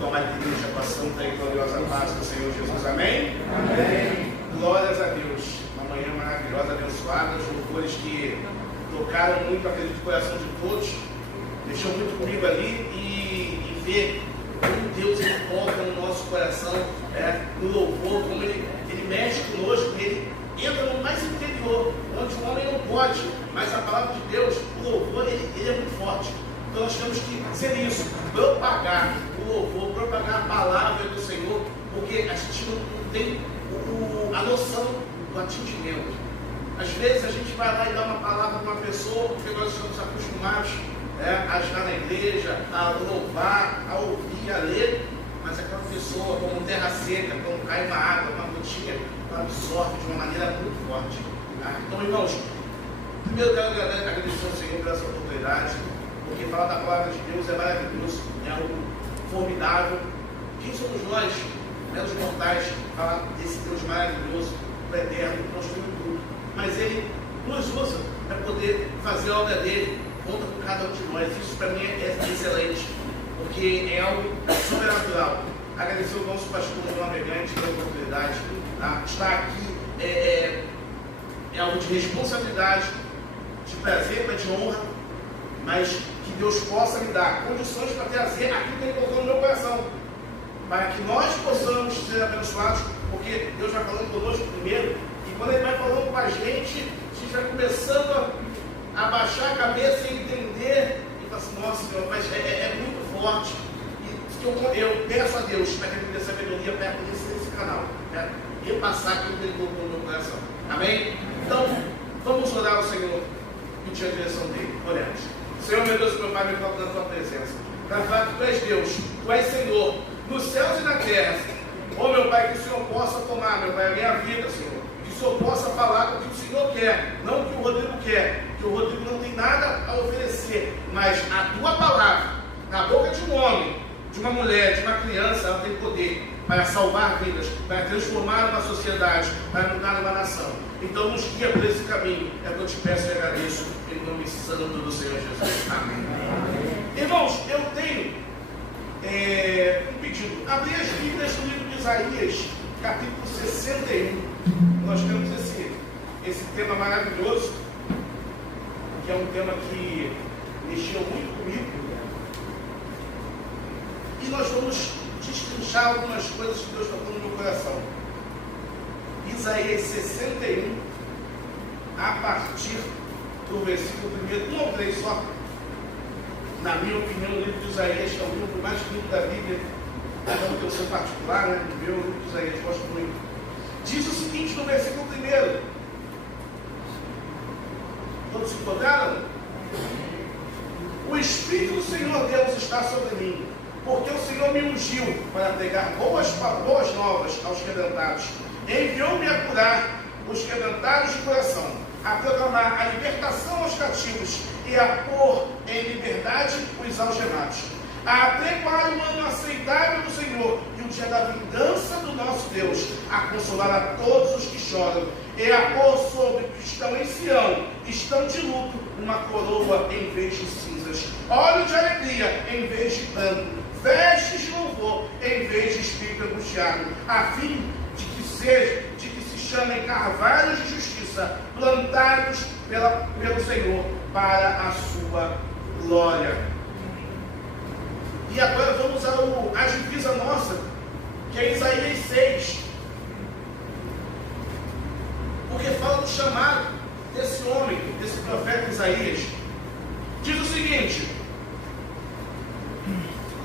com a igreja, com a santa e gloriosa paz do Senhor Jesus. Amém? Amém. Glórias a Deus. Uma manhã maravilhosa, abençoada. Os louvores que tocaram muito, acredito, o coração de todos. Mexeu muito comigo ali e ver como Deus ele toca no nosso coração, no louvor, como ele mexe conosco, ele entra no mais interior, onde o homem não pode, mas a palavra de Deus, o louvor, ele é muito forte. Então nós temos que ser isso, propagar o louvor, propagar a palavra do Senhor, porque a gente não tem a noção do atingimento. Às vezes a gente vai lá e dá uma palavra para uma pessoa, porque nós estamos acostumados a estar na igreja, a louvar, a ouvir, a ler, mas aquela pessoa, como terra seca, como cai uma água, uma gotinha, ela absorve de uma maneira muito forte. Então, irmãos, primeiro eu quero agradecer ao Senhor por essa oportunidade, porque falar da palavra de Deus é maravilhoso, é algo formidável. Quem somos nós, meros mortais, falar desse Deus maravilhoso, do eterno, que construiu tudo? Mas Ele nos usa para poder fazer a obra dele, conta com cada um de nós. Isso para mim é excelente, porque é algo sobrenatural. Agradecer ao nosso pastor João Navegante pela oportunidade. Estar aqui é algo de responsabilidade, de prazer, de honra, mas que Deus possa me dar condições para trazer aquilo que Ele colocou no meu coração, para que nós possamos ser abençoados, porque Deus vai falando conosco primeiro, e quando Ele vai falando com a gente vai começando a baixar a cabeça e entender, e falar assim, nossa Senhor, mas é muito forte. E eu peço a Deus para que Ele me dê sabedoria perto desse canal, repassar aquilo que Ele colocou no meu coração. Amém? Então, vamos orar ao Senhor, pedir a direção dele. Oremos. Senhor, meu Deus, meu Pai, me coloco na tua presença. Para falar que tu és Deus, tu és Senhor, nos céus e na terra. Oh, meu Pai, que o Senhor possa tomar, meu Pai, a minha vida, Senhor. Que o Senhor possa falar com o que o Senhor quer, não o que o Rodrigo quer. Que o Rodrigo não tem nada a oferecer, mas a tua palavra, na boca de um homem, de uma mulher, de uma criança, ela tem poder para salvar vidas, para transformar uma sociedade, para mudar uma nação. Então nos guia por esse caminho. É o que eu te peço e agradeço, em nome santo do Senhor Jesus. Amém. Irmãos, eu tenho um pedido. Abri as Bíblias no livro de Isaías, capítulo 61. Nós temos esse tema maravilhoso, que é um tema que mexeu muito comigo. E nós vamos destrinchar algumas coisas que Deus tocou no meu coração. Isaías 61, a partir do versículo 1, 1 ou 3 só. Na minha opinião, o livro de Isaías é o livro mais lindo da Bíblia. Cada um tem o seu particular, né? O meu livro de Isaías, gosto muito. Diz o seguinte no versículo 1. Todos se encontraram? O Espírito do Senhor Deus está sobre mim, porque o Senhor me ungiu para pregar boas novas aos quebrantados. Enviou-me a curar os quebrantados de coração, a proclamar a libertação aos cativos e a pôr em liberdade os algemados, a preparar o ano aceitável do Senhor e o dia da vingança do nosso Deus, a consolar a todos os que choram e a pôr sobre os que estão em Sião, estão de luto, uma coroa em vez de cinzas, óleo de alegria em vez de pranto, vestes de louvor em vez de espírito angustiado, a fim de que se chamem carvalhos de justiça, plantados pelo Senhor para a sua glória. E agora vamos à divisa nossa, que é Isaías 6, porque fala do chamado desse homem, desse profeta Isaías. Diz o seguinte,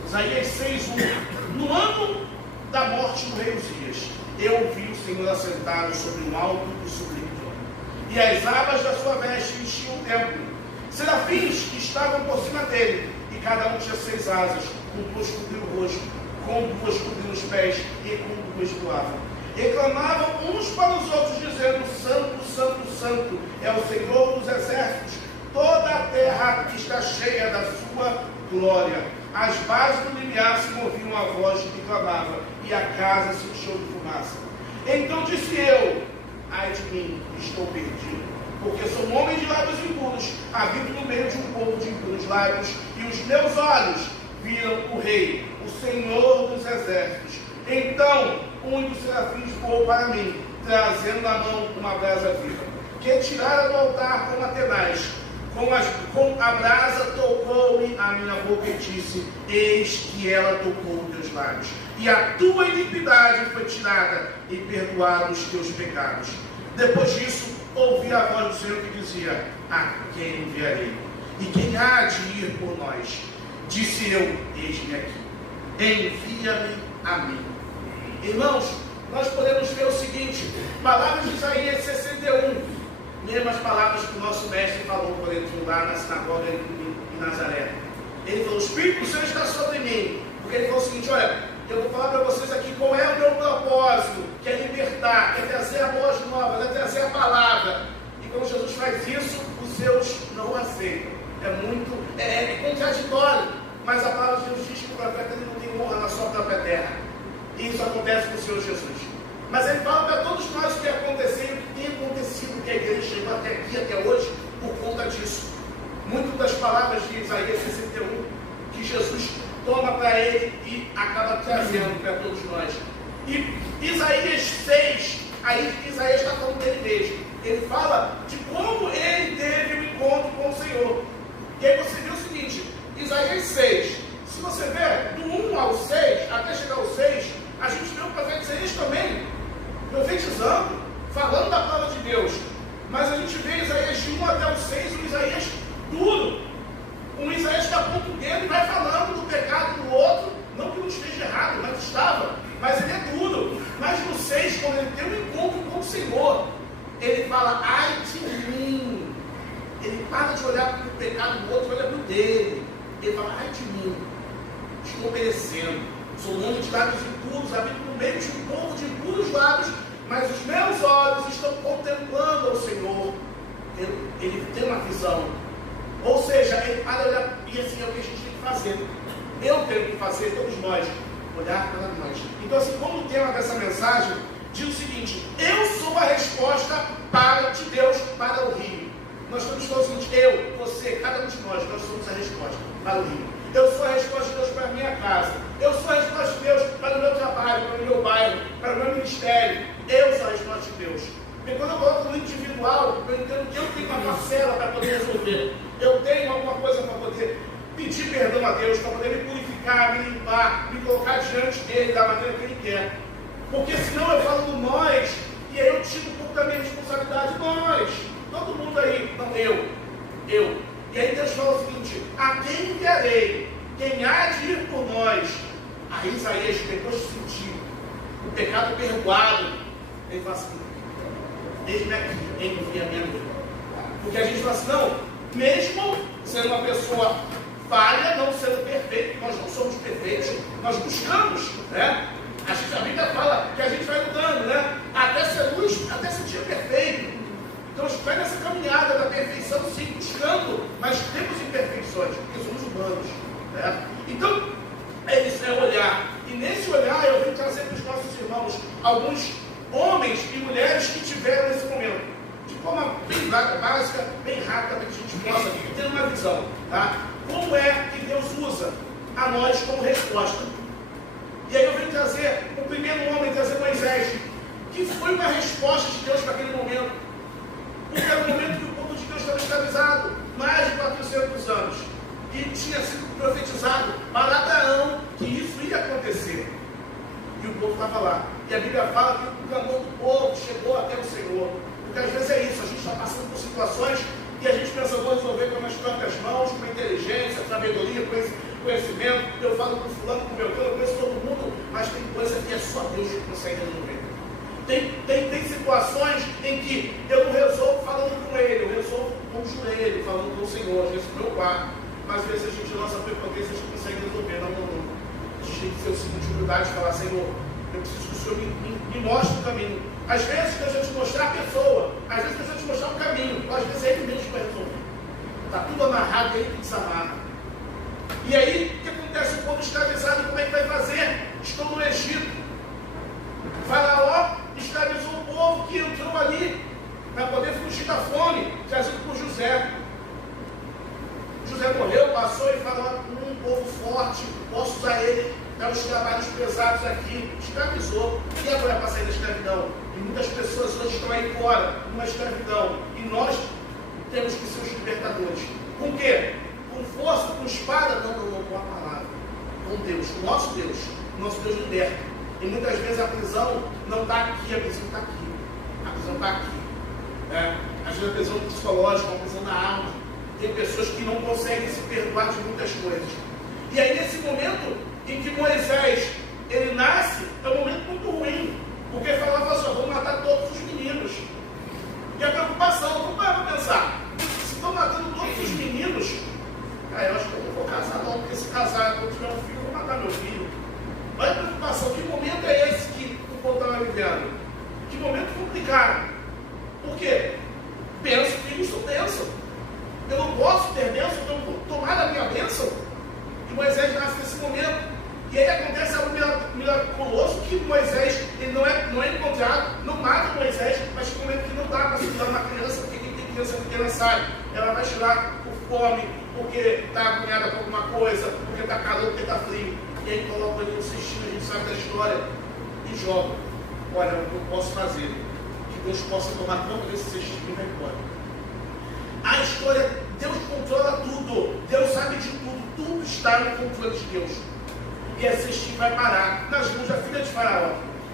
Isaías 6:1: no ano da morte do rei Uzias, eu vi o Senhor assentado sobre um alto e sublime trono, e as abas da sua veste enchiam o templo. Serafins estavam por cima dele, e cada um tinha 6 asas, com 2 cobriam o rosto, com 2 cobriam os pés, e com 2 voavam. E clamavam uns para os outros, dizendo: Santo, Santo, Santo é o Senhor dos exércitos, toda a terra está cheia da sua glória. As bases do limiar se moviam à voz que clamava, e a casa se encheu de fumaça. Então disse eu: ai de mim, estou perdido, porque sou um homem de lábios impuros, habito no meio de um povo de impuros lábios, e os meus olhos viram o rei, o Senhor dos exércitos. Então um dos serafins voou para mim, trazendo na mão uma brasa viva, que tirara do altar com Atenaz. Com a brasa tocou-me a minha boca e disse: eis que ela tocou os teus lábios, e a tua iniquidade foi tirada, e perdoados os teus pecados. Depois disso, ouvi a voz do Senhor que dizia: a quem enviarei? E quem há de ir por nós? Disse eu: eis-me aqui, envia-me a mim. Irmãos, nós podemos ver o seguinte: palavras de Isaías 61, mesmas palavras que o nosso mestre falou quando ele entrou lá na sinagoga em Nazaré. Ele falou: o Espírito do Senhor está sobre mim, porque ele falou o seguinte: olha, eu vou falar para vocês aqui qual é o meu propósito, que é libertar, que é trazer a boas novas, é trazer a palavra. E quando Jesus faz isso, os seus não aceitam. É contraditório, mas a palavra de Deus diz que o profeta ele não tem honra na sua própria terra. E isso acontece com o Senhor Jesus. Mas ele fala para todos nós o que aconteceu e o que tem acontecido, que a igreja chegou até aqui, até hoje, por conta disso. Muitas das palavras de Isaías 61, que Jesus toma para ele e acaba trazendo para todos nós. E Isaías 6, aí Isaías está falando dele mesmo. Ele fala de como ele teve um encontro com o Senhor. E aí você vê o seguinte: Isaías 6, se você ver do 1 ao 6, até chegar ao 6, a gente vê o profeta Isaías também profetizando, falando da palavra de Deus. Mas a gente vê Isaías de 1 até o 6, um Isaías duro. Um Isaías que aponta o dedo e vai falando do pecado do outro. Não que não esteja errado, mas estava. Mas ele é duro. Mas no 6, quando ele tem um encontro com o Senhor, ele fala: ai de mim. Ele para de olhar para o pecado do outro e olha para o dele. Ele fala: ai de mim, estou perecendo. Sou um homem de lábios impuros, habito no meio de um povo de impuros lábios, mas os meus olhos estão contemplando ao Senhor. Ele tem uma visão. Ou seja, ele para de olhar, e assim é o que a gente tem que fazer. Eu tenho que fazer, todos nós, olhar para nós. Então, assim, como o tema dessa mensagem diz o seguinte: eu sou a resposta de Deus para o rio. Nós estamos falando o seguinte: eu, você, cada um de nós somos a resposta para o rio. Eu sou a resposta de Deus para a minha casa. Eu sou a resposta de Deus para o meu trabalho, para o meu bairro, para o meu ministério. Eu sou a resposta de Deus. Porque quando eu coloco no individual, eu entendo que eu tenho uma parcela para poder resolver. Eu tenho alguma coisa para poder pedir perdão a Deus, para poder me purificar, me limpar, me colocar diante dele da maneira que ele quer. Porque senão eu falo do nós, e aí eu tiro um pouco da minha responsabilidade. Nós, todo mundo aí, não eu. E aí Deus fala o seguinte: a quem enviarei? Quem há de ir por nós? Aí Isaías, depois de sentir o pecado perdoado, ele fala assim: eis-me aqui, envia-me a mim. Porque a gente fala assim: não, mesmo sendo uma pessoa falha, não sendo perfeito, nós não somos perfeitos, nós buscamos, né? A Bíblia fala que a gente vai mudando, né? Até ser luz, até ser dia perfeito. Então a gente vai nessa caminhada da perfeição, sim, buscando, mas temos imperfeições, porque somos humanos, né? Então, isso é olhar. E nesse olhar eu venho trazer para os nossos irmãos alguns homens e mulheres que tiveram esse momento, de forma bem básica, bem rápida, para que a gente possa ter uma visão, tá? Como é que Deus usa a nós como resposta? E aí eu venho trazer o primeiro homem, trazer Moisés, que foi uma resposta de Deus para aquele momento. Porque era o momento que o povo de Deus estava escravizado, mais de 400 anos. E tinha sido profetizado para Abraão que isso ia acontecer. E o povo estava lá. E a Bíblia fala que o clamor do povo chegou até o Senhor. Porque às vezes é isso, a gente está passando por situações e a gente pensa: vou resolver com as próprias mãos, com inteligência, sabedoria, conhecimento. Eu falo com fulano, com meu Deus, eu conheço todo mundo, mas tem coisa que é só Deus que consegue resolver. Tem situações em que eu não resolvo falando com ele, eu resolvo com o joelho, falando com o Senhor, às vezes no meu quarto. Mas às vezes a gente, nossa prepotência, a gente consegue resolver. Não. A gente tem que ter o seguinte, humildade, de falar: Senhor, eu preciso que o Senhor me mostre o caminho. Às vezes Deus vai te mostrar a pessoa, às vezes Deus vai te mostrar o caminho, às vezes é ele mesmo que vai resolver. Está tudo amarrado e ele que desamarra. E aí, o que acontece? O povo escravizado, como é que vai fazer? Estão no Egito. Faraó escravizou o povo que entrou ali para poder fugir da fome, trazido por José. José morreu, passou e Faraó povo forte, posso usar ele para os trabalhos pesados aqui. Escravizou. E agora para sair da escravidão? E muitas pessoas hoje estão aí fora, numa escravidão. E nós temos que ser os libertadores. Com o quê? Com força, com espada? Não, com a palavra. Com Deus, o nosso Deus liberta. E muitas vezes a prisão não está aqui, a prisão está aqui. A prisão está aqui. Às vezes a prisão psicológica, a prisão da alma. Tem pessoas que não conseguem se perdoar de muitas coisas. E aí nesse momento em que Moisés, ele nasce, é um momento muito ruim. Porque falava assim, vou matar todos os meninos. E a preocupação, como vai pensar? Se estão matando todos os meninos, eu acho que eu não vou casar não, porque se casar, quando tiver um filho, eu vou matar meu filho. Olha a preocupação, que momento é esse que o povo estava vivendo? Que momento complicado. Por quê? Filhos são bênção. Eu não posso ter bênção, então eu vou tomar a minha bênção. E Moisés nasce nesse momento. E aí acontece algo miraculoso, que Moisés, ele não é encontrado, não mata Moisés, mas no momento que não dá para segurar uma criança, porque quem tem criança pequena sabe, ela vai chorar por fome, porque está agoniada com alguma coisa, porque está calor, porque está frio. E aí coloca ali um cestinho, a gente sabe da história, e joga. Olha, o que eu posso fazer? Que Deus possa tomar conta desse cestinho e vai embora. A história, Deus controla tudo, Deus sabe de tudo está no controle de Deus. E esse cestinho vai parar nas mãos da filha de Faraó,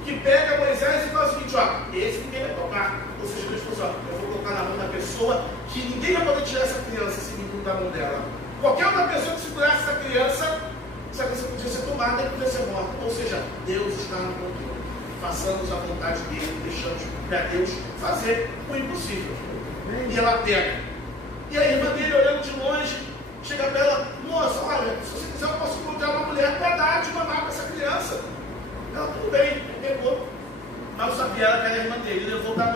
que pega Moisés e fala o seguinte, esse ninguém vai tocar. Ou seja, Deus falou assim, eu vou colocar na mão da pessoa que ninguém vai poder tirar essa criança, esse menino da mão dela. Qualquer outra pessoa que segurasse essa criança podia ser tomada e podia ser morta. Ou seja, Deus está no controle. Façamos a vontade dele, deixamos para Deus fazer o impossível. E ela pega. E a irmã dele, olhando de longe, chega para ela, moça, olha, se você quiser eu posso encontrar uma mulher para dar de mamar para essa criança. Ela, tudo bem, pegou. Mas não sabia ela que era a irmã dele, levou para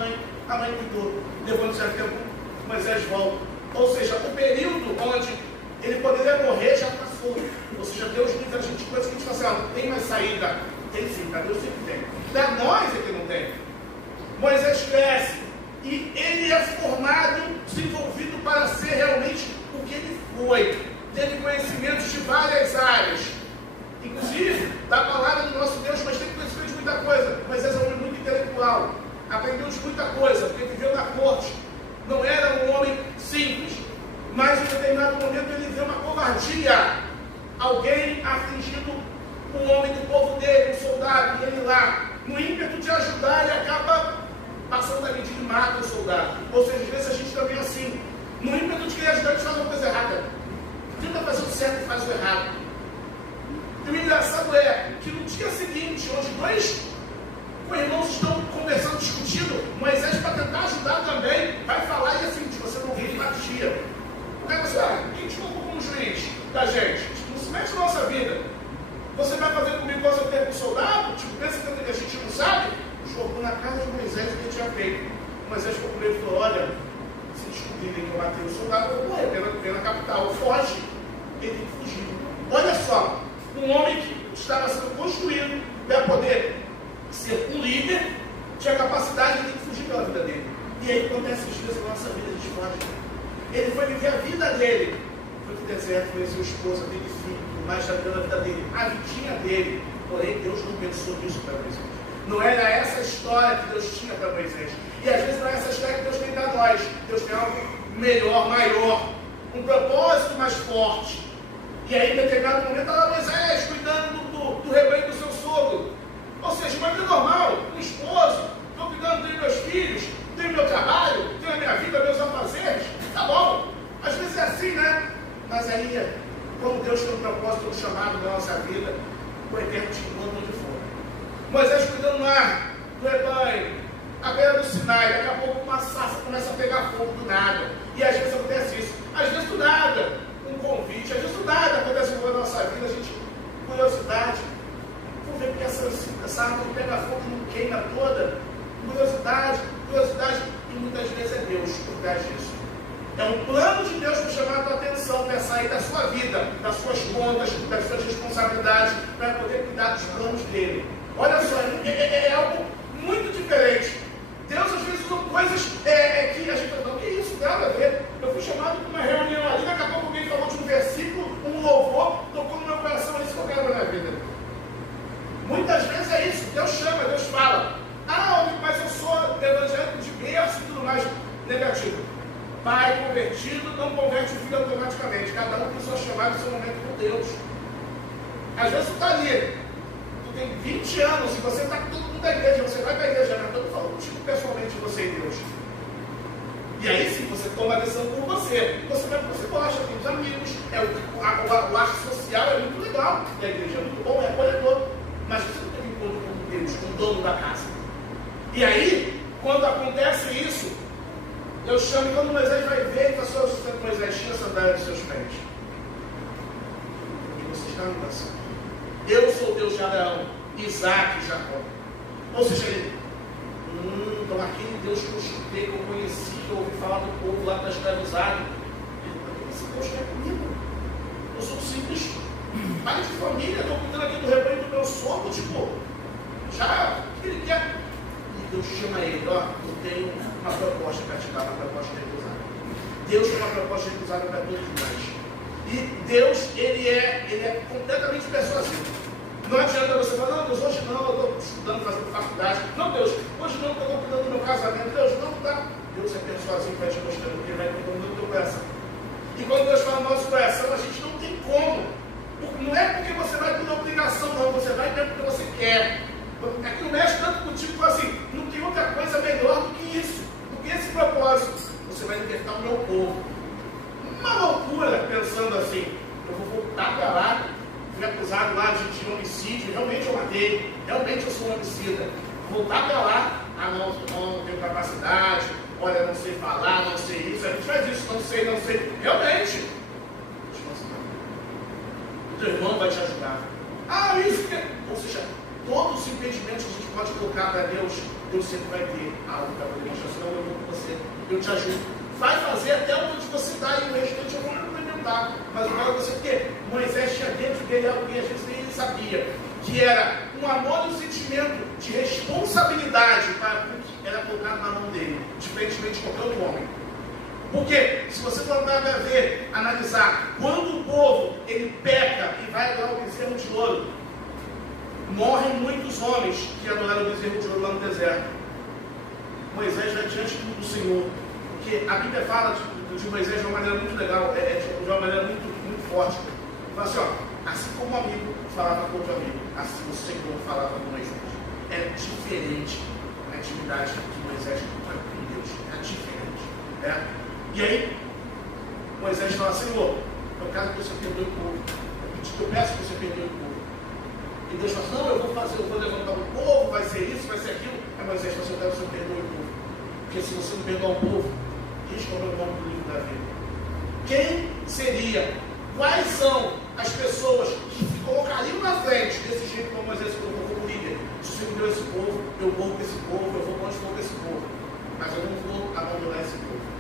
a mãe cuidou. Levou no certo tempo, Moisés volta. Ou seja, o período onde ele poderia morrer já passou. Ou seja, Deus livra a gente de coisas que a gente fala assim, não tem mais saída. Tem sim, para Deus sempre tem. Para nós é que não tem. Moisés cresce e ele é formado, desenvolvido para ser realmente o que ele foi. Teve conhecimentos de várias áreas, inclusive da palavra do nosso Deus, mas teve conhecimento de muita coisa. Moisés é um homem muito intelectual, aprendeu de muita coisa, porque viveu na corte. Não era um homem simples, mas em determinado momento ele vê uma covardia. Alguém afligindo um homem do povo dele, um soldado, e ele lá, no ímpeto de ajudar, ele acaba passando da medida e mata o soldado. Ou seja, às vezes a gente também é assim, no ímpeto de querer ajudar, a gente faz uma coisa errada. Tenta fazer o certo e faz o errado. E o engraçado é que no dia seguinte, onde dois irmãos estão conversando, discutindo, Moisés, para tentar ajudar também, vai falar e assim, você não vive magia. O cara vai assim, quem te colocou como juiz da gente? Não se mete na nossa vida. Você vai fazer comigo igual você teve com o soldado? Pensa que a gente não sabe? Jogou na cara de Moisés o que ele tinha feito. Moisés ficou com ele e falou, olha, se descobrirem que eu matei o soldado, eu vou morrer pela capital, foge. Ele tem que fugir. Olha só, um homem que estava sendo construído para poder ser um líder, tinha capacidade de fugir pela vida dele. E aí acontece os dias da nossa vida, a gente foge. Ele foi viver a vida dele. Foi para o deserto, conheceu a esposa, teve filho, tudo mais, está vivendo a vida dele, a vidinha dele. Porém, Deus não pensou nisso para Moisés. Não era essa história que Deus tinha para Moisés. E às vezes não é essa história que Deus tem para nós. Deus tem algo melhor, maior, um propósito mais forte. E aí, em determinado momento, estava Moisés cuidando do rebanho do seu sogro. Ou seja, uma vida normal, um esposo, estou cuidando dos meus filhos, tenho meu trabalho, tenho a minha vida, meus afazeres. Tá bom. Às vezes é assim, né? Mas aí, como Deus tem um propósito, um chamado na nossa vida, o Eterno te encontra onde for. Moisés cuidando lá do rebanho, à beira do Sinai, daqui a pouco uma sarça começa a pegar fogo do nada. E às vezes acontece isso. Às vezes do nada, um convite, às vezes do nada acontece na nossa vida, a gente, curiosidade, vou ver porque essa árvore pega fogo e não queima toda. Curiosidade, e muitas vezes é Deus por trás disso. É um plano de Deus para chamar a tua atenção, para sair da sua vida, das suas contas, das suas responsabilidades, para poder cuidar dos planos dele. Olha só, é algo muito diferente. Deus às vezes usa coisas que a gente fala, não, que isso, nada a ver. Eu fui chamado para uma reunião ali, daqui a pouco alguém falou de um versículo, um louvor, tocou Às vezes tu está ali, tu tem 20 anos e você está com todo mundo da igreja, você vai para a igreja, mas eu estou falando contigo pessoalmente, você e Deus. E aí sim, você toma a decisão por você. Você vai porque você gosta, tem os amigos, o acho social é muito legal, e a igreja é muito bom, é acolhedor. Mas você não tem encontro com Deus, com o dono da casa. E aí, quando acontece isso, eu chamo, e quando Moisés vai ver, ele fala assim, Moisés, tira a sandália dos seus pés. Porque você está no coração. Eu sou o Deus de Abraão, Isaac e Jacó. Ou seja, ele, então aquele Deus que eu escutei, que eu conheci, que eu ouvi falar do povo lá que está escravizado, esse Deus quer comigo. Eu sou simples pai de família, estou cuidando aqui do rebanho do meu sogro, tipo, já, o que ele quer? E Deus chama ele, ó, eu tenho uma proposta para te dar, uma proposta recusada. Deus tem uma proposta recusada para todos nós. E Deus, ele é completamente persuasivo. Não adianta você falar, não, Deus, hoje não, eu estou estudando, fazendo faculdade. Não, Deus, hoje não, eu estou cuidando do meu casamento. Deus, não dá. Deus é persuasivo, vai te mostrando, porque ele vai cuidando do teu coração. E quando Deus fala no nosso coração, a gente não tem como. Não é porque você vai por obrigação, não. Você vai mesmo porque você quer. Aquilo mexe tanto contigo, assim, não tem outra coisa melhor do que isso, do que esse propósito. Você vai libertar o meu povo. Uma loucura, pensando assim, eu vou voltar para lá, fui acusado lá de homicídio, realmente eu matei, realmente eu sou um homicida. Voltar para lá, não tenho capacidade, olha, não sei falar, não sei isso, a gente faz isso, não sei, realmente. O teu irmão vai te ajudar. Isso que... Ou seja, todos os impedimentos que a gente pode colocar para Deus, Deus sempre vai ter algo para poder mostrar. Senão eu vou com você, eu te ajudo. Vai fazer até onde você está e o restante eu vou complementar. Mas eu falo você porque Moisés tinha dentro dele algo que às vezes nem ele sabia, que era um amor e um sentimento de responsabilidade para o que era colocado na mão dele, diferentemente de qualquer outro homem. Porque, se você for para ver, analisar, quando o povo ele peca e vai adorar o bezerro de ouro, morrem muitos homens que adoraram o bezerro de ouro lá no deserto. Moisés vai diante do Senhor, porque a Bíblia fala de Moisés de uma maneira muito legal, de uma maneira muito forte. Fala assim, assim como um amigo falava com outro amigo, assim o Senhor falava com Moisés. É diferente a intimidade de Moisés com Deus, é diferente. E aí, Moisés fala, Senhor, eu quero que você perdoe o povo. Eu peço que você perdoe o povo. E Deus fala, não, eu vou levantar o povo, vai ser isso, vai ser aquilo. Aí Moisés fala, eu quero que você perdoe o povo. Porque se você não perdoar o povo, risca o meu nome do livro da vida. Quem seria? Quais são as pessoas que se colocariam na frente desse jeito como Moisés colocou como líder? Se você me deu esse povo, eu vou com esse povo, eu vou onde for com esse povo. Mas eu não vou abandonar esse povo.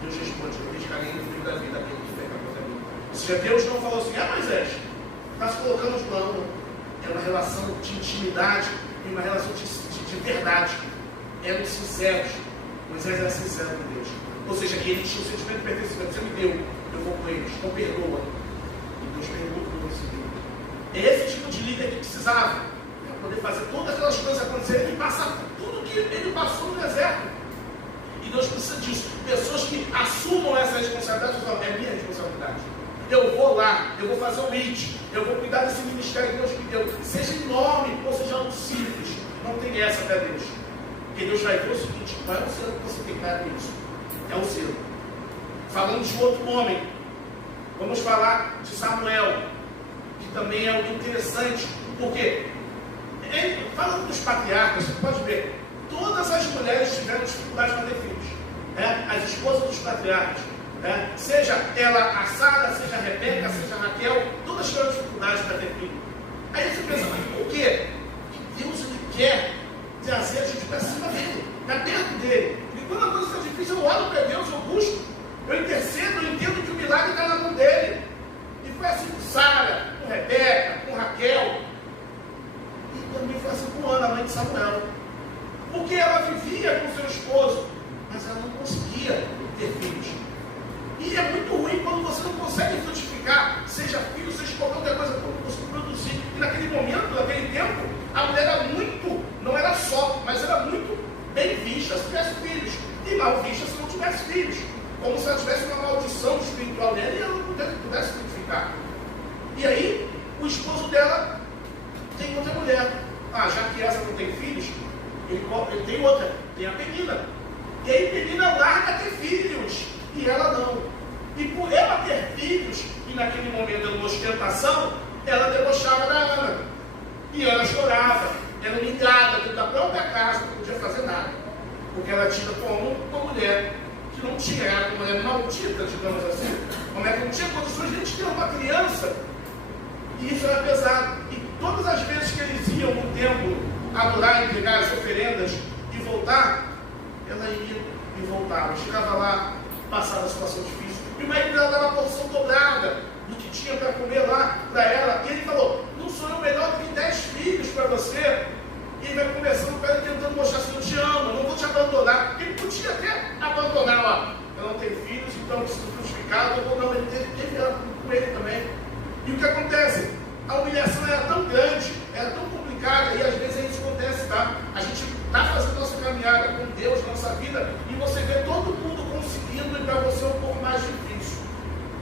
Deus responde, eu riscarei no livro da vida aquele que peca contra mim. Ou seja, Deus não falou assim, Moisés, está se colocando de mão. É uma relação de intimidade e uma relação de verdade. Eram sinceros. Moisés era sincero com Deus. Ou seja, que ele tinha o sentimento de pertencimento. Você me deu, eu vou com eles, então perdoa. E Deus perdoa o que você deu. É esse tipo de líder que precisava para poder fazer todas aquelas coisas acontecerem e passar por tudo que ele passou no deserto. E Deus precisa disso. Pessoas que assumam essa responsabilidade, é minha responsabilidade. Eu vou lá, eu vou fazer o IT, eu vou cuidar desse ministério que Deus me deu. Seja enorme ou seja algo simples, não tem essa para Deus. Porque Deus vai ver o seguinte, qual é o selo que você tem cara nisso? É o selo. Falando de outro homem, vamos falar de Samuel, que também é algo interessante, porque falando dos patriarcas, você pode ver, todas as mulheres tiveram dificuldade para ter filhos. As esposas dos patriarcas. Seja ela a Sara, seja a Rebeca, seja a Raquel, todas tiveram dificuldade para ter filho. Aí você pensa, mas por quê? Que Deus ele quer trazer a gente para cima dele, para perto dele. E quando a coisa está difícil, eu olho para Deus, eu busco, eu intercedo, eu entendo que o milagre está na mão dele. E foi assim com Sara, com Rebeca, com Raquel. E também foi assim com Ana, a mãe de Samuel. Porque ela vivia com seu esposo, mas ela não conseguia ter filhos. E é muito ruim quando você não consegue frutificar, seja filho, seja qualquer outra coisa, quando você produzir. E naquele momento, naquele tempo, a mulher era muito, não era só, mas era muito bem vista se tivesse filhos, e mal vista se não tivesse filhos. Como se ela tivesse uma maldição espiritual nela e ela não pudesse frutificar. E aí, o esposo dela tem outra mulher. Ah, já que essa não tem filhos, ele tem outra, tem a Penina. E aí Penina larga ter filhos, e ela não. E por ela ter filhos, e naquele momento de ostentação, ela debochava da Ana. E Ana chorava, era humilhada dentro da própria casa, não podia fazer nada. Porque ela tinha como uma mulher que não tinha, era uma mulher maldita, digamos assim. Uma mulher que não tinha condições de ter uma criança. E isso era pesado. E todas as vezes que eles iam no templo adorar, entregar as oferendas e voltar, ela ia e voltava. Chegava lá, passava a situação difícil. E o marido dela dava uma porção dobrada do que tinha para comer lá para ela. E ele falou: não sou eu melhor do que 10 filhos para você? E ele vai conversando com ela, tentando mostrar assim: eu te amo, não vou te abandonar. Ele podia até abandonar, ó, eu não tenho filhos, então preciso frutificar, ou não, ele teve ela com ele também. E o que acontece? A humilhação era tão grande, era tão complicada, e às vezes isso acontece, tá? A gente está fazendo nossa caminhada com Deus, nossa vida, e você vê todo mundo conseguindo, e para você é um pouco mais difícil.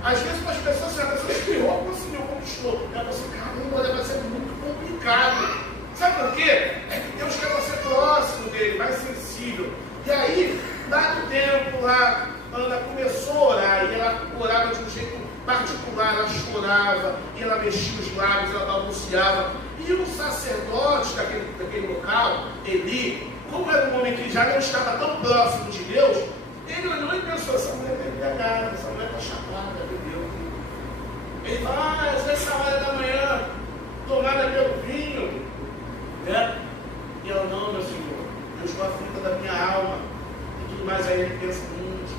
Às vezes para as pessoas, se a pessoa espirrou, conseguiu, conquistou. E a pessoa, caramba, vai ser muito complicado. Sabe por quê? É que Deus quer você próximo dele, mais sensível. E aí, dado tempo lá, Ana começou a orar, e ela orava de um jeito particular, ela chorava, e ela mexia os lábios, ela balbuciava. E o sacerdote daquele local, Eli, como era um homem que já não estava tão próximo de Deus, ele olhou e pensou: essa mulher está embriagada, essa mulher está chapada, bebeu. Ele fala: essa hora da manhã, tomada pelo vinho, né? E ela: não, meu senhor, eu estou aflita da minha alma, e tudo mais. Aí ele pensa: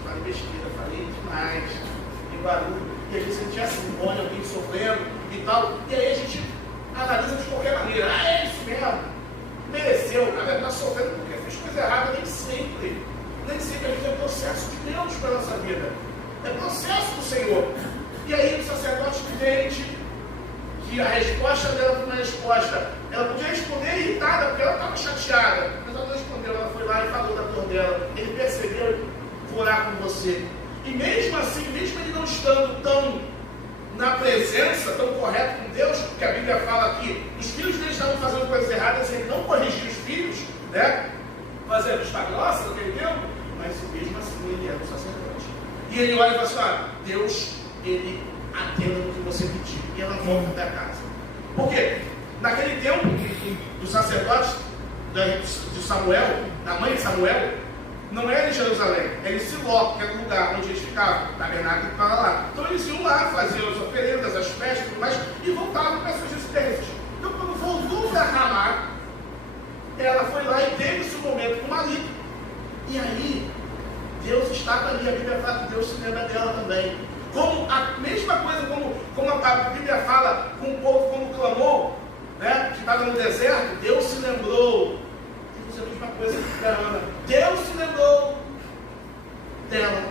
falei besteira, falei demais, que barulho. E a gente sentia assim, olha, alguém sofrendo e tal. E aí a gente analisa de qualquer maneira: ah, é isso mesmo, mereceu, na verdade está sofrendo porque fez coisa errada. Nem sempre a gente é processo de Deus para a nossa vida, é processo do Senhor. E aí o sacerdote entende que a resposta dela foi uma resposta. Ela podia responder irritada, porque ela estava chateada, mas ela não respondeu. Ela foi lá e falou da dor dela. Ele percebeu: vou orar com você. E mesmo assim, mesmo ele não estando tão na presença, tão correto com Deus, que a Bíblia fala que os filhos dele estavam fazendo coisas erradas, ele não corrigia os filhos, né? Fazendo vista grossa naquele tempo, mas mesmo assim ele era um sacerdote. E ele olha e fala assim: ah, Deus, ele atenda no que você pediu. E ela volta para casa. Por quê? Naquele tempo do sacerdote de Samuel, da mãe de Samuel, não era em Jerusalém, era em Siló, que era o lugar onde eles ficavam, o tabernáculo que estava lá. Então eles iam lá, faziam as oferendas, as festas e tudo mais, e voltavam para as suas residências. Então quando voltou para Ramá, ela foi lá e teve esse momento com o marido. E aí, Deus estava ali, a Bíblia fala que Deus se lembra dela também. Como a mesma coisa, como a Bíblia fala com o povo quando clamou, né, que estava no deserto, Deus se lembrou. Deus é a mesma coisa que a Ana. Deus se lembrou dela.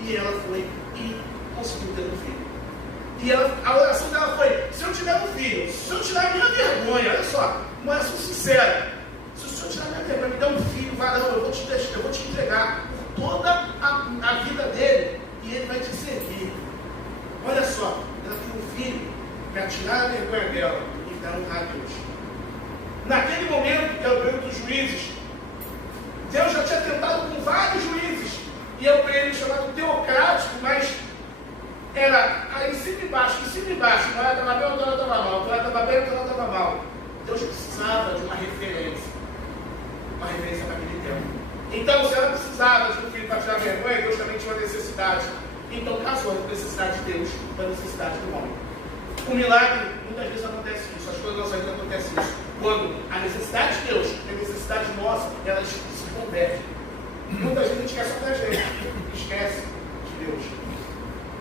E ela foi e conseguiu ter um filho. E a oração dela foi: se eu tiver um filho, se eu tirar a minha vergonha, olha só, uma oração sincera. Se o Senhor tirar a minha vergonha, me dá um filho, varão, eu vou te entregar por toda a vida dele, e ele vai te servir. Olha só, ela tem um filho para tirar a vergonha dela e para honrar a Deus. Naquele momento, que é o período dos juízes, Deus já tinha tentado com vários juízes, e é um período chamado teocrático, mas era em cima e baixo, não era estava bem, outra estava mal, não era estava bem, outra estava mal. Deus precisava de uma referência para aquele tempo. Então, se ela precisava de um filho para tirar vergonha, Deus também tinha uma necessidade. Então, casou a necessidade de Deus com a necessidade do homem. O milagre, muitas vezes acontece isso, as coisas da nossa vida acontecem isso. Quando a necessidade de Deus e a necessidade nossa, elas se convertem. Muitas vezes a gente quer só pra gente, esquece de Deus.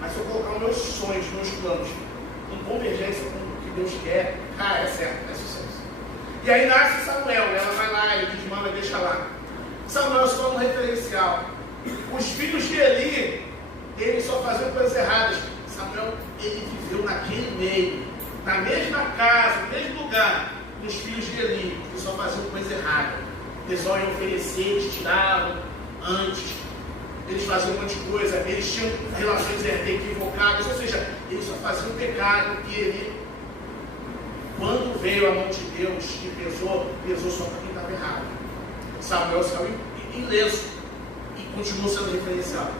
Mas se eu colocar os meus sonhos, meus planos, em convergência com o que Deus quer, é certo, é sucesso. E aí nasce Samuel, ela vai lá e diz: manda, deixa lá. Samuel só um referencial. Os filhos de Eli, eles só faziam coisas erradas. Samuel, ele viveu naquele meio, na mesma casa, no mesmo lugar, com os filhos de Eli, que só faziam coisa errada. Eles só iam oferecer, eles tiravam antes, eles faziam um monte de coisa, eles tinham relações equivocadas, ou seja, eles só faziam pecado, e Eli veio a mão de Deus e pesou só para quem estava errado. Samuel saiu ileso e continuou sendo referencial.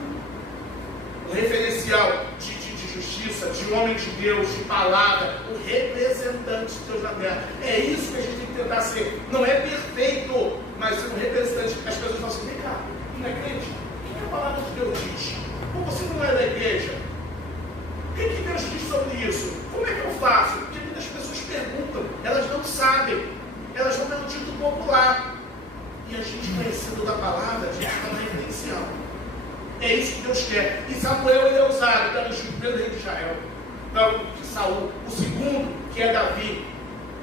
Um referencial de justiça, de homem de Deus, de palavra, o representante de Deus na terra. É isso que a gente tem que tentar ser. Não é perfeito, mas ser um representante. As pessoas falam assim: vem cá, não é crente? O que a palavra de Deus diz? Ou você não é da igreja? O que Deus diz sobre isso? Como é que eu faço? Porque muitas pessoas perguntam, elas não sabem, elas vão pelo título popular. E a gente, conhecendo da palavra, a gente está na referencial. É isso que Deus quer. E Samuel, ele é usado para o primeiro rei de Israel, de Saul. O segundo, que é Davi,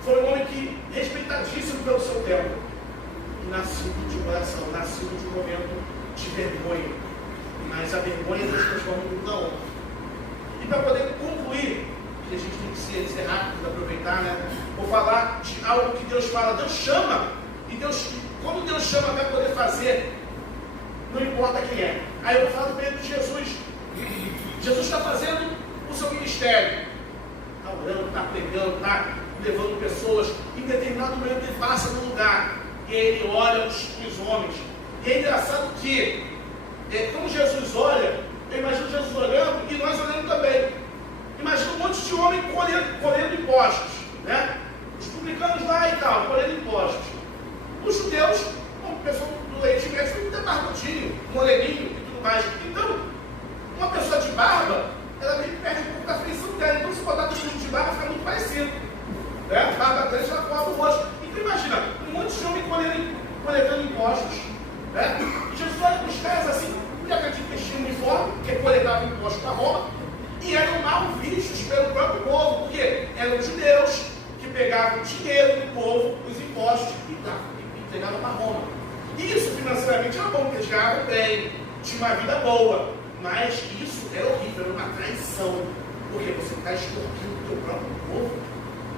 foi um homem que respeitadíssimo pelo seu tempo, nascido de coração, nascido de um momento de vergonha, mas a vergonha Deus transforma em muita honra. E para poder concluir, que a gente tem que ser rápido, aproveitar, né? Vou falar de algo que Deus fala. Deus chama, e Deus, quando Deus chama para poder fazer, não importa quem é. Aí eu falo para ele de Jesus. Jesus está fazendo o seu ministério, está orando, está pregando, está levando pessoas. Em determinado momento ele passa no lugar e ele olha os homens. E é engraçado que, como Jesus olha, eu imagino Jesus olhando e nós olhando também. Imagina um monte de homem colhendo impostos, né? Os publicanos lá e tal, colhendo impostos. Os judeus, como pessoa do leite médio, tem muito barbudinho, moreninho e tudo mais. Então, uma pessoa de barba, ela meio que perde um pouco da feição dela. Então, se botar todo mundo de barba, fica muito parecido. Né? Barba grande, ela cobre o rosto. Então, imagina, um monte de homem coletando impostos. Né? E Jesus olha para os caras assim, porque acredito que eles tinham um uniforme, que coletava impostos para Roma, e eram mal vistos pelo próprio povo, porque eram judeus que pegavam o dinheiro do povo, os impostos, e entregavam para Roma. Isso financeiramente era bom, porque eles ganhavam bem, tinha uma vida boa, mas isso era horrível, era uma traição, porque você está extorquindo o teu próprio povo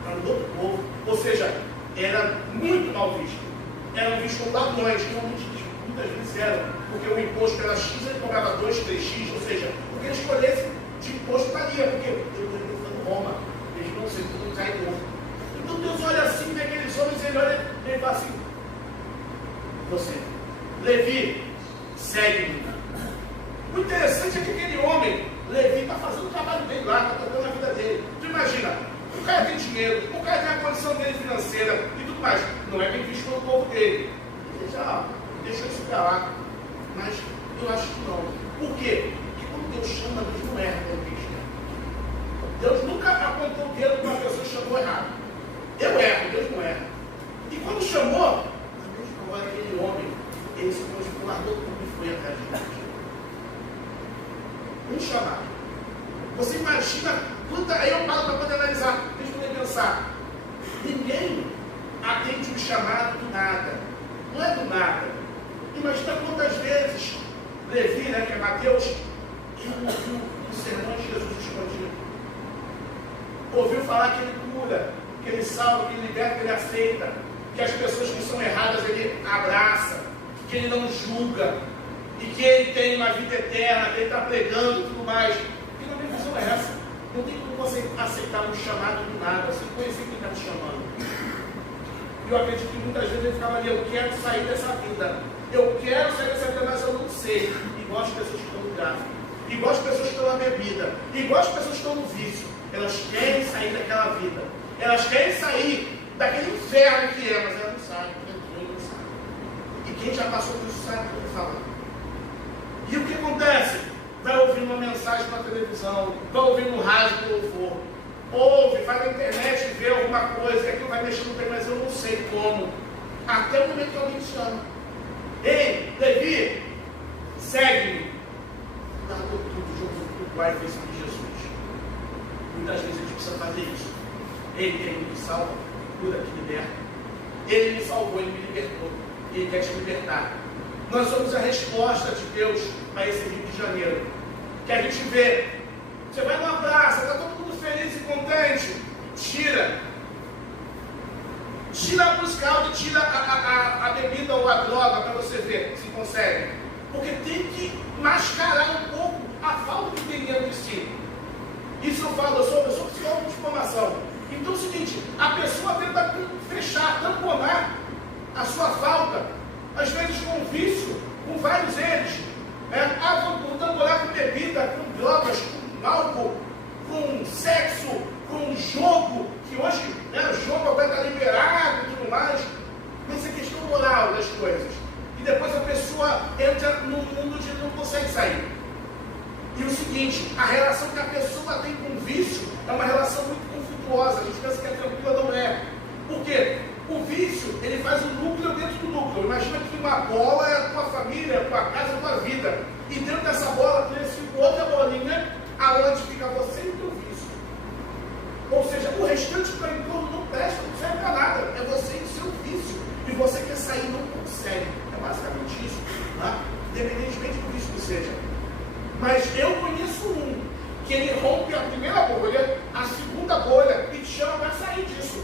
para o outro povo, ou seja, era muito mal visto. Eram vistos ladrões, realmente muitas vezes eram, porque o imposto era X, ele cobrava 2, 3X, ou seja, o que eles escolhessem de imposto valia, porque Deus está usando Roma, eles não sei tudo traidor. Então Deus olha assim, vê aqueles homens, ele olha e ele fala assim: você, Levi, segue-me. O interessante é que aquele homem, Levi, está fazendo o trabalho dele lá, está tocando a vida dele. Tu imagina, o cara tem dinheiro, o cara tem a condição dele financeira e tudo mais, não é bem visto pelo povo dele. Ele já deixa isso para lá, mas eu acho que não. Por quê? Porque quando Deus chama, Deus não erra pelo visto. Deus nunca apontou o dedo para uma pessoa que chamou errado. Eu erro, Deus não erra. E quando chamou, a mesma hora aquele homem, ele se guardou tudo e foi atrás de Deus. Um chamado. Você imagina quanta. Aí eu paro para poder analisar, deixa eu poder pensar. Ninguém atende um chamado do nada. Não é do nada. Imagina quantas vezes Levi, né, que é Mateus, ele ouviu o sermão de Jesus escondido. Ouviu falar que ele cura, que ele salva, que ele liberta, que ele aceita, que as pessoas que são erradas ele abraça, que ele não julga, e que ele tem uma vida eterna, que ele está pregando e tudo mais. Que não tem visão é essa. Não tem como você aceitar um chamado do nada, você conhecer quem está te chamando. Eu acredito que muitas vezes ele ficava ali: eu quero sair dessa vida, eu quero sair dessa vida, mas eu não sei. Igual as pessoas que estão no tráfico, igual as pessoas que estão na bebida, igual as pessoas que estão no vício. Elas querem sair daquela vida, elas querem sair daquele inferno que é, mas elas não sabem, não sabem. E quem já passou por isso sabe o que eu estou falando. E o que acontece? Vai ouvir uma mensagem na televisão, vai ouvir no rádio que eu for, ouve, vai na internet e vê alguma coisa, que aquilo vai mexer no bem, mas eu não sei como. Até o momento que alguém te chama: ei, Levi, segue-me. Largou tudo, jogou tudo, o Pai fez com Jesus. Muitas vezes a gente precisa fazer isso. Ele me salva, cura, que liberta. Ele me salvou, ele me libertou. Ele quer te libertar. Nós somos a resposta de Deus a esse Rio de Janeiro. Que a gente vê, você vai numa praça, está todo mundo feliz e contente. Tira a música alta e tira a bebida ou a droga para você ver se consegue. Porque tem que mascarar um pouco a falta que tem dentro de si. Isso eu falo, eu sou psicólogo de formação. Então é o seguinte, a pessoa tenta fechar, tamponar a sua falta, às vezes com vício, com vários eles. Vou tamponar com bebida, com drogas, com álcool, com sexo, com jogo, que hoje o jogo até está liberado e tudo mais. Essa é a questão moral das coisas. E depois a pessoa entra num mundo de não consegue sair. E o seguinte, a relação que a pessoa tem com o vício é uma relação muito conflituosa. A gente pensa que é tranquila, não é. Por quê? O vício, ele faz um núcleo dentro do núcleo. Imagina que uma bola é a tua família, a tua casa, a tua vida. E dentro dessa bola tem essa outra bolinha, aonde fica você e o teu vício. Ou seja, o restante do entorno não presta, não serve para nada. É você e o seu vício. E você quer sair, não consegue. É basicamente isso. Tá? Independentemente do vício que seja. Mas eu conheço um que ele rompe a primeira bolha, a segunda bolha e te chama para sair disso.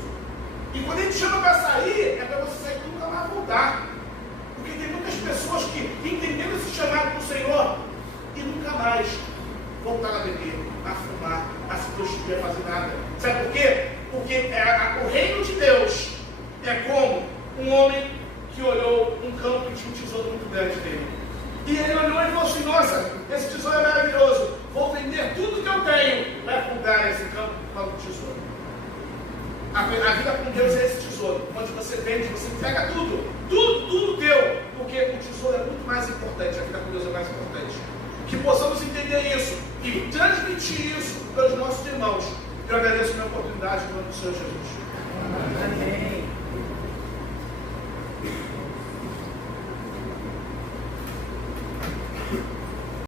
E quando ele te chama para sair, é para você sair e nunca mais voltar. Porque tem muitas pessoas que entenderam esse chamado do Senhor e nunca mais voltaram a beber, a fumar, a se prostituir, a fazer nada. Sabe por quê? Porque o reino de Deus é como um homem que olhou um campo e tinha um tesouro muito grande dele. E ele olhou e falou assim, nossa, esse tesouro é maravilhoso, vou vender tudo que eu tenho para fundar esse campo para o tesouro. A vida com Deus é esse tesouro, onde você vende, você entrega tudo teu, porque o tesouro é muito mais importante, a vida com Deus é mais importante. Que possamos entender isso e transmitir isso para os nossos irmãos. Eu agradeço a minha oportunidade em nome do Senhor Jesus. Amém.